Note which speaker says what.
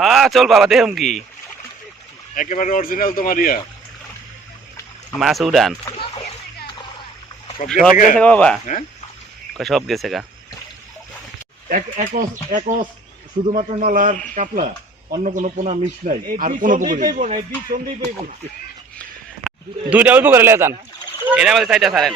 Speaker 1: হ্যাঁ চল বাবা দেখুন কি
Speaker 2: একেবারে অরিজিনাল তোমার ইয়া।
Speaker 1: মাছ উড়ান।
Speaker 2: সব
Speaker 1: সব
Speaker 2: গেছে
Speaker 1: বাবা?
Speaker 2: হ্যাঁ?
Speaker 1: কয় সব গেছে গা।
Speaker 2: এক- একস একস শুধুমাত্র নলার কাতলা অন্য কোনো পোনা মিক্স নাই আর কোনো পুকুরে।
Speaker 1: দুইটা ওই পুকুরে লে যান। এটা আমাদের চাইটা ছাড়েন।